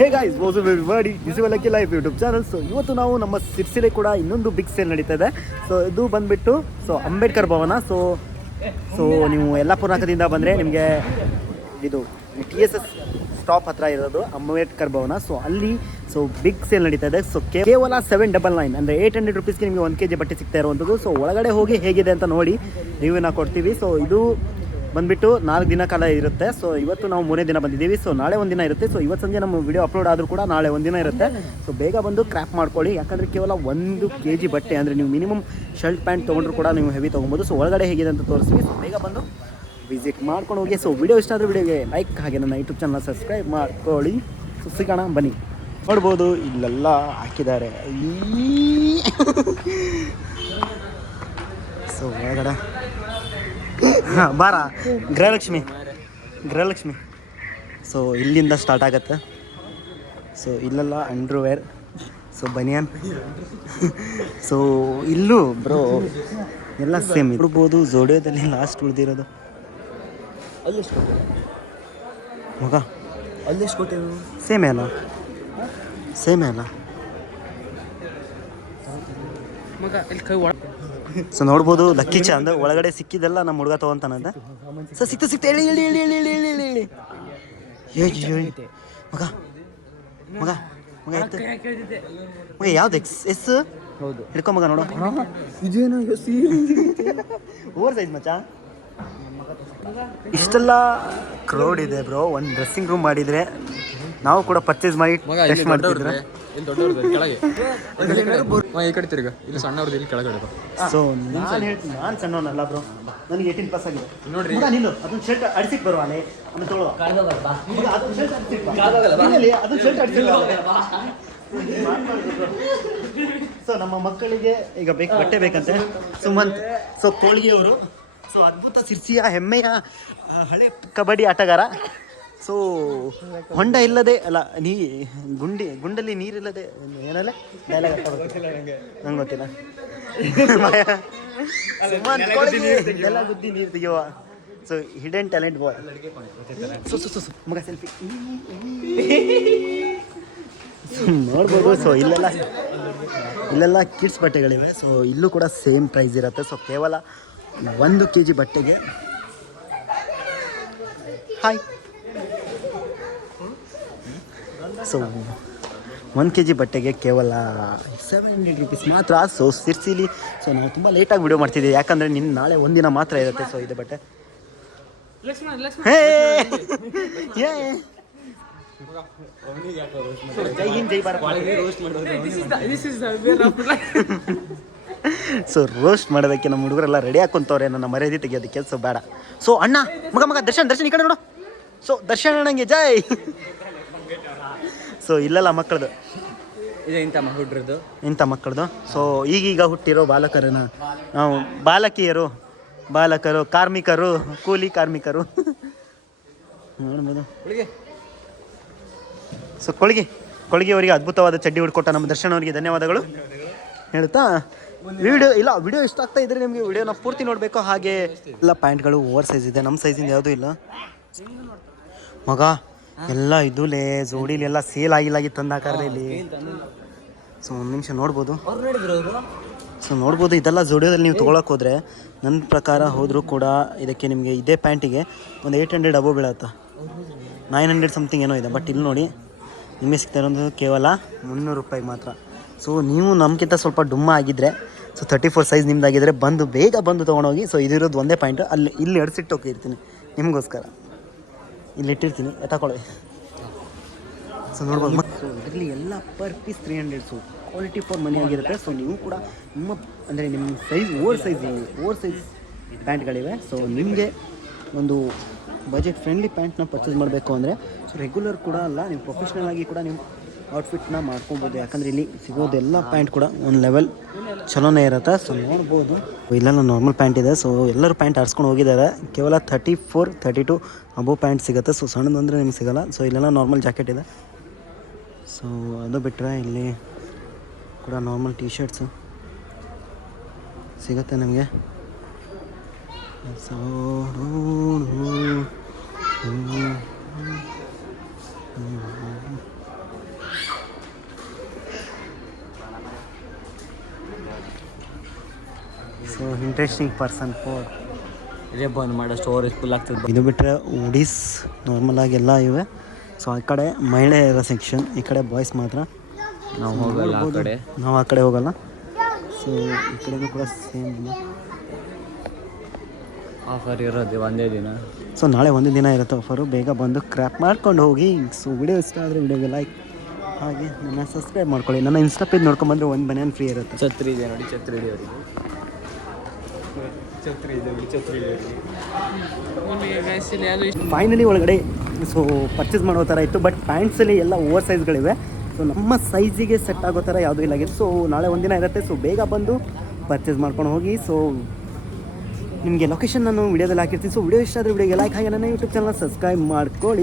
Hey guys, what's up everybody, this is Lucky Life YouTube channel. So ಇವತ್ತು ನಾವು ನಮ್ಮ ಸಿರ್ಸಿಲೆ ಕೂಡ ಇನ್ನೊಂದು ಬಿಗ್ ಸೇಲ್ ನಡೀತಾ ಇದೆ. ಸೊ ಇದು ಬಂದುಬಿಟ್ಟು ಅಂಬೇಡ್ಕರ್ ಭವನ. ಸೊ ನೀವು ಯಲ್ಲಾಪುರ ನಾಕದಿಂದ ಬಂದರೆ ನಿಮಗೆ ಇದು TSS ಸ್ಟಾಪ್ ಹತ್ರ ಇರೋದು ಅಂಬೇಡ್ಕರ್ ಭವನ. ಸೊ ಅಲ್ಲಿ ಬಿಗ್ ಸೇಲ್ ನಡೀತಾ ಇದೆ. ಸೊ ಕೇವಲ 799 ಅಂದರೆ 800 ರುಪೀಸ್ಗೆ ನಿಮಗೆ 1 kg ಬಟ್ಟೆ ಸಿಗ್ತಾ ಇರುವಂಥದ್ದು. ಸೊ ಒಳಗಡೆ ಹೋಗಿ ಹೇಗಿದೆ ಅಂತ ನೋಡಿ ರಿವ್ಯೂನ ಕೊಡ್ತೀವಿ. ಸೊ ಇದು ಬಂದುಬಿಟ್ಟು 4 ದಿನ ಕಾಲ ಇರುತ್ತೆ. ಸೊ ಇವತ್ತು ನಾವು 3ನೇ ದಿನ ಬಂದಿದ್ದೀವಿ. ಸೊ ನಾಳೆ ಒಂದು ದಿನ ಇರುತ್ತೆ. ಸೊ ಇವತ್ತು ಸಂಜೆ ನಮ್ಮ ವಿಡಿಯೋ ಅಪ್ಲೋಡ್ ಆದರೂ ಕೂಡ ನಾಳೆ ಒಂದು ದಿನ ಇರುತ್ತೆ. ಸೊ ಬೇಗ ಬಂದು ಕ್ರ್ಯಾಪ್ ಮಾಡ್ಕೊಳ್ಳಿ, ಯಾಕಂದರೆ ಕೇವಲ 1 kg ಬಟ್ಟೆ ಅಂದರೆ ನೀವು ಮಿನಿಮಮ್ ಶರ್ಟ್ ಪ್ಯಾಂಟ್ ತೊಗೊಂಡ್ರು ಕೂಡ ನೀವು ಹೆವಿ ತೊಗೊಬೋದು. ಸೊ ಒಳಗಡೆ ಹೇಗಿದೆ ಅಂತ ತೋರಿಸ್ತೀವಿ. ಸೊ ಬೇಗ ಬಂದು ವಿಸಿಟ್ ಮಾಡ್ಕೊಂಡು ಹೋಗಿ. ಸೊ ವಿಡಿಯೋ ಇಷ್ಟ ಆದರೆ ವಿಡಿಯೋಗೆ ಲೈಕ್, ಹಾಗೆ ನನ್ನ ಯೂಟ್ಯೂಬ್ ಚಾನಲ್ ಸಬ್ಸ್ಕ್ರೈಬ್ ಮಾಡ್ಕೊಳ್ಳಿ. ಸೊ ಸಿಗೋಣ ಬನ್ನಿ. ನೋಡ್ಬೋದು ಇಲ್ಲೆಲ್ಲ ಹಾಕಿದ್ದಾರೆ. ಸೊ ಒಳಗಡೆ ಬಾರ ಗೃಹಲಕ್ಷ್ಮಿ. ಸೊ ಇಲ್ಲಿಂದ ಸ್ಟಾರ್ಟ್ ಆಗುತ್ತೆ. ಸೊ ಇಲ್ಲೆಲ್ಲ ಅಂಡರ್ವೇರ್, ಸೊ ಬನಿಯನ್. ಸೊ ಇಲ್ಲೂ ಬ್ರೋ ಎಲ್ಲ ಸೇಮ್ ಇರ್ಬೋದು. ಝೋಡಿಯೋದಲ್ಲಿ ಲಾಸ್ಟ್ ಉಳಿದಿರೋದು ಅಲ್ಲೆಷ್ಟು ಕೊಟ್ಟಿರೋ ಮಗ, ಅಲ್ಲೆಷ್ಟು ಕೊಟ್ಟಿರೋ ಸೇಮೇ ಅಲ್ಲ ಮಗ. ಸೊ ನೋಡ್ಬೋದು ಲಕ್ಕಿ ಚಾಂದ್ ಒಳಗಡೆ ಸಿಕ್ಕಿದ್ದೆಲ್ಲ ನಮ್ಮ ಹುಡುಗ ತೊಗೊಂತಾನಂತೆ. ಸೊ ಸಿಕ್ತು ಹೇಳಿ ಮಗ ಮಗ ಮಗ ಮಗ ಯಾವ್ದು ಎಸ್ ಹೌದು ಹಿಡ್ಕೊ ಮಗ. ನೋಡೋ ಇದೇನು ಓವರ್ ಸೈಜ್ ಮಚ್ಚ. ಇಷ್ಟೆಲ್ಲ ಕ್ರೌಡ್ ಇದೆ ಬ್ರೋ. ಒಂದು ಡ್ರೆಸ್ಸಿಂಗ್ ರೂಮ್ ಮಾಡಿದರೆ ನಾವು ಕೂಡ ಪರ್ಚೇಸ್ ಮಾಡಿ ಟೆಸ್ಟ್ ಮಾಡ್ತಿದ್ರೆ. ಸೊ ನಾನು ಸಣ್ಣವನಲ್ಲ ಬ್ರೋ, ನನಗೆ 18+ ಆಗಿದೆ. ನೋಡ್ರಿ ನೀನು ಅದೊಂದು ಶರ್ಟ್ ಅಡಿಸಿಕ್ ಬರುವಾನೆ ಆಮೇಲೆ ತೊಗೊಳ್ಳೋ ಅದೊಂದು ಶರ್ಟ್ ಅಡಿಸಿಲ್ಲ. ಸೊ ನಮ್ಮ ಮಕ್ಕಳಿಗೆ ಈಗ ಬಟ್ಟೆ ಬೇಕಂತೆ. ಸುಮಂತ್ ಕೋಳ್ಗಿಯವರು ಅದ್ಭುತ ಸಿರ್ಸಿಯ ಹೆಮ್ಮೆಯ ಹಳೆ ಕಬಡ್ಡಿ ಆಟಗಾರ. ಸೊ ಹೊಂಡ ಇಲ್ಲದೆ ಅಲ್ಲ, ಗುಂಡಲ್ಲಿ ನೀರಿಲ್ಲದೆ ಏನಲ್ಲ ಡೈಲಾಗ್ ನಂಗೆ ಗೊತ್ತಿಲ್ಲ. ಎಲ್ಲ ಬುದ್ಧಿ ನೀರು ತೆಗೆಯುವ. ಸೊ ಹಿಡನ್ ಟ್ಯಾಲೆಂಟ್ ಬಾಯ್. ಮಗ ಸೆಲ್ಫಿ ನೋಡ್ಬೋದು. ಸೊ ಇಲ್ಲೆಲ್ಲ ಕಿಡ್ಸ್ ಬಟ್ಟೆಗಳಿವೆ. ಸೊ ಇಲ್ಲೂ ಕೂಡ ಸೇಮ್ ಪ್ರೈಸ್ ಇರುತ್ತೆ. ಸೊ ಕೇವಲ 1 kg ಬಟ್ಟೆಗೆ ಸೊ 1 kg ಬಟ್ಟೆಗೆ ಕೇವಲ 700 ರುಪೀಸ್ ಮಾತ್ರ. ಸೊ ಸಿರ್ಸಿಲಿ ನಾವು ತುಂಬ ಲೇಟಾಗಿ ವಿಡಿಯೋ ಮಾಡ್ತಿದ್ದೀವಿ, ಯಾಕಂದರೆ ನಾಳೆ ಒಂದಿನ ಮಾತ್ರ ಇರುತ್ತೆ. ಸೊ ಇದೆ ಬಟ್ಟೆ. ಜೈ ಹಿಂದ್ ಜೈ ಭಾರತ್. ಸೊ ರೋಸ್ಟ್ ಮಾಡೋದಕ್ಕೆ ನಮ್ಮ ಹುಡುಗರೆಲ್ಲ ರೆಡಿ ಹಾಕೊಂತವ್ರೆ, ನನ್ನ ಮರ್ಯಾದೆ ತೆಗಿಯೋದಕ್ಕೆ ಕೆಲಸ ಬೇಡ. ಸೊ ಅಣ್ಣ ಮಗ ದರ್ಶನ್ ಈ ಕಡೆ ನೋಡು. ಸೊ ದರ್ಶನ್ ಅಣ್ಣಂಗೆ ಜೈ. ಸೊ ಇಲ್ಲೆಲ್ಲ ಮಕ್ಕಳದು ಇಂಥ ಮಕ್ಕಳದು. ಸೊ ಈಗೀಗ ಹುಟ್ಟಿರೋ ನಾವು ಬಾಲಕರು ಕಾರ್ಮಿಕರು, ಕೂಲಿ ಕಾರ್ಮಿಕರು ನೋಡ್ಬೋದು. ಸೊ ಕೊಳಿಗೆಯವರಿಗೆ ಅದ್ಭುತವಾದ ಚಡ್ಡಿ ಹುಡ್ಕೊಟ್ಟ ನಮ್ಮ ದರ್ಶನ್ ಅವರಿಗೆ ಧನ್ಯವಾದಗಳು ಹೇಳ್ತಾ ವಿಡಿಯೋ ಇಷ್ಟ ಆಗ್ತಾ ಇದ್ರೆ ನಿಮಗೆ ವಿಡಿಯೋನ ಪೂರ್ತಿ ನೋಡಬೇಕು. ಹಾಗೆ ಎಲ್ಲ ಪ್ಯಾಂಟ್ಗಳು ಓವರ್ ಸೈಜ್ ಇದೆ, ನಮ್ಮ ಸೈಜಿಂದ ಯಾವುದೂ ಇಲ್ಲ ಮಗ. ಎಲ್ಲ ಇದುಲೇ ಜೋಡಿಲಿ ಎಲ್ಲ ಸೇಲ್ ಆಗಿಲ್ಲಾಗಿ ತಂದ ಆಕಾರದಲ್ಲಿ. ಸೊ ಒಂದು ನಿಮಿಷ ನೋಡ್ಬೋದು. ಇದೆಲ್ಲ ಜೋಡಿಯೋದಲ್ಲಿ ನೀವು ತೊಗೊಳಕ್ಕೆ ಹೋದರೆ ನನ್ನ ಪ್ರಕಾರ ಹೋದರೂ ಕೂಡ ಇದಕ್ಕೆ ನಿಮಗೆ ಇದೇ ಪ್ಯಾಂಟಿಗೆ ಒಂದು 800 ಅಬೋ ಬೀಳತ್ತೆ. 900 ಸಮಥಿಂಗ್ ಏನೋ ಇದೆ. ಬಟ್ ಇಲ್ಲಿ ನೋಡಿ ನಿಮಗೆ ಸಿಗ್ತಾ ಇರೋದು ಕೇವಲ 300 ರೂಪಾಯಿಗೆ ಮಾತ್ರ. ಸೊ ನೀವು ನಮಗಿಂತ ಸ್ವಲ್ಪ ಡುಮ್ಮ ಆಗಿದ್ದರೆ, ಸೊ 34 ಸೈಜ್ ನಿಮ್ದಾಗಿದ್ದರೆ ಬೇಗ ಬಂದು ತೊಗೊಂಡೋಗಿ. ಸೊ ಇದಿರೋದು ಒಂದೇ ಪಾಯಿಂಟು. ಇಲ್ಲಿ ಎಡ್ಸಿಟ್ಟು ಹೋಗಿರ್ತೀನಿ ನಿಮಗೋಸ್ಕರ, ಇಲ್ಲಿ ಇಟ್ಟಿರ್ತೀನಿ, ತಗೊಳ್ಳಿ. ಸೊ ನೋಡ್ಬೋದು. ಸೊ ಇದರಲ್ಲಿ ಎಲ್ಲ per piece 300. So quality for money ಆಗಿರುತ್ತೆ. ಸೊ ನೀವು ಕೂಡ ನಿಮ್ಮ ಸೈಜ್ ಓವರ್ ಸೈಜ್ ಪ್ಯಾಂಟ್ಗಳಿವೆ. ಸೊ ನಿಮಗೆ ಒಂದು ಬಜೆಟ್ ಫ್ರೆಂಡ್ಲಿ ಪ್ಯಾಂಟ್ನ ಪರ್ಚೇಸ್ ಮಾಡಬೇಕು ಅಂದರೆ ಸೊ ರೆಗ್ಯುಲರ್ ಕೂಡ ಅಲ್ಲ, ನೀವು ಪ್ರೊಫೆಷ್ನಲ್ ಆಗಿ ಕೂಡ ನೀವು ಔಟ್ಫಿಟ್ನ ಮಾಡ್ಕೊಬೋದು. ಯಾಕಂದರೆ ಇಲ್ಲಿ ಸಿಗೋದೆಲ್ಲ ಪ್ಯಾಂಟ್ ಕೂಡ ಒಂದು ಲೆವೆಲ್ ಚಲೋನೇ ಇರುತ್ತೆ. ಸೊ ನೋಡ್ಬೋದು ಇಲ್ಲೆಲ್ಲ ನಾರ್ಮಲ್ ಪ್ಯಾಂಟ್ ಇದೆ. ಸೊ ಎಲ್ಲರೂ ಪ್ಯಾಂಟ್ ಆರಿಸ್ಕೊಂಡು ಹೋಗಿದ್ದಾರೆ. ಕೇವಲ 34, 32 ಅಬೋ ಪ್ಯಾಂಟ್ ಸಿಗುತ್ತೆ. ಸೊ ಸಣ್ಣದಂದರೆ ನಿಮ್ಗೆ ಸಿಗೋಲ್ಲ. ಸೊ ಇಲ್ಲೆಲ್ಲ ನಾರ್ಮಲ್ ಜಾಕೆಟ್ ಇದೆ. ಸೊ ಅದು ಬಿಟ್ಟರೆ ಇಲ್ಲಿ ಕೂಡ ನಾರ್ಮಲ್ ಟಿ ಶರ್ಟ್ಸು ಸಿಗುತ್ತೆ ನಿಮಗೆ. So interesting person four. ಇದೇ ಬಂದ್ ಮಾಡೋ ಸ್ಟೋರೇಜ್ ಫುಲ್ ಆಗ್ತದೆ. ಇದು ಬಿಟ್ಟರೆ ಉಡೀಸ್ ನಾರ್ಮಲಾಗಿ ಎಲ್ಲ ಇವೆ. ಸೊ ಆ ಕಡೆ ಮಹಿಳೆಯರ ಸೆಕ್ಷನ್, ಈ ಕಡೆ ಬಾಯ್ಸ್ ಮಾತ್ರ. ನಾವು ಹೋಗಲ್ಲ ಆ ಕಡೆ. ನಾವು ಆ ಕಡೆ ಹೋಗಲ್ಲ. ಸೊ ಈ ಕಡೆನೂ ಕೂಡ ಸೇಮ್ ಆಫರ್ ಇರೋದು ಒಂದೇ ದಿನ. ಸೊ ನಾಳೆ ಒಂದೇ ದಿನ ಇರುತ್ತೆ ಆಫರು. ಬೇಗ ಬಂದು ಕ್ರ್ಯಾಪ್ ಮಾಡ್ಕೊಂಡು ಹೋಗಿ. ಸೊ ವಿಡಿಯೋ ಇಷ್ಟ ಆದರೆ ವಿಡಿಯೋಗೆ ಲೈಕ್, ಹಾಗೆ ನನ್ನ ಸಬ್ಸ್ಕ್ರೈಬ್ ಮಾಡ್ಕೊಳ್ಳಿ. ನನ್ನ ಇನ್ಸ್ಟಾ ಪೇಜ್ ನೋಡ್ಕೊಂಬಂದರೆ ಒಂದು ಬನಿಯನ್ ಫ್ರೀ ಇರುತ್ತೆ. ಛತ್ರಿ ಇದೆ ನೋಡಿ, ಛತ್ರಿ ಇದೆ ಅವರಿಗೆ. ಛತ್ರಿ ಇದೆ ನೋಡಿ, ಛತ್ರಿ ಇದೆ ಅವರಿಗೆ. ಫೈನಲಿ ಒಳಗಡೆ ಸೊ ಪರ್ಚೇಸ್ ಮಾಡೋ ಥರ ಇತ್ತು. ಬಟ್ ಪ್ಯಾಂಟ್ಸಲ್ಲಿ ಎಲ್ಲ ಓವರ್ ಸೈಜ್ಗಳಿವೆ. ಸೊ ನಮ್ಮ ಸೈಜಿಗೆ ಸೆಟ್ ಆಗೋ ಥರ ಯಾವುದೂ ಇಲ್ಲ. ಸೊ ನಾಳೆ ಒಂದಿನ ಇರುತ್ತೆ. ಸೊ ಬೇಗ ಬಂದು ಪರ್ಚೇಸ್ ಮಾಡ್ಕೊಂಡು ಹೋಗಿ. ಸೊ ನಿಮಗೆ ಲೊಕೇಶನ್ ನಾನು ವಿಡಿಯೋದಲ್ಲಿ ಹಾಕಿರ್ತೀನಿ. ಸೊ ವಿಡಿಯೋ ಇಷ್ಟ ಆದರೆ ವಿಡಿಯೋಗೆ ಲೈಕ್, ಹಾಗೆ ನನ್ನ ಯೂಟ್ಯೂಬ್ ಚಾನಲ್ ಸಬ್ಸ್ಕ್ರೈಬ್ ಮಾಡ್ಕೊಳ್ಳಿ.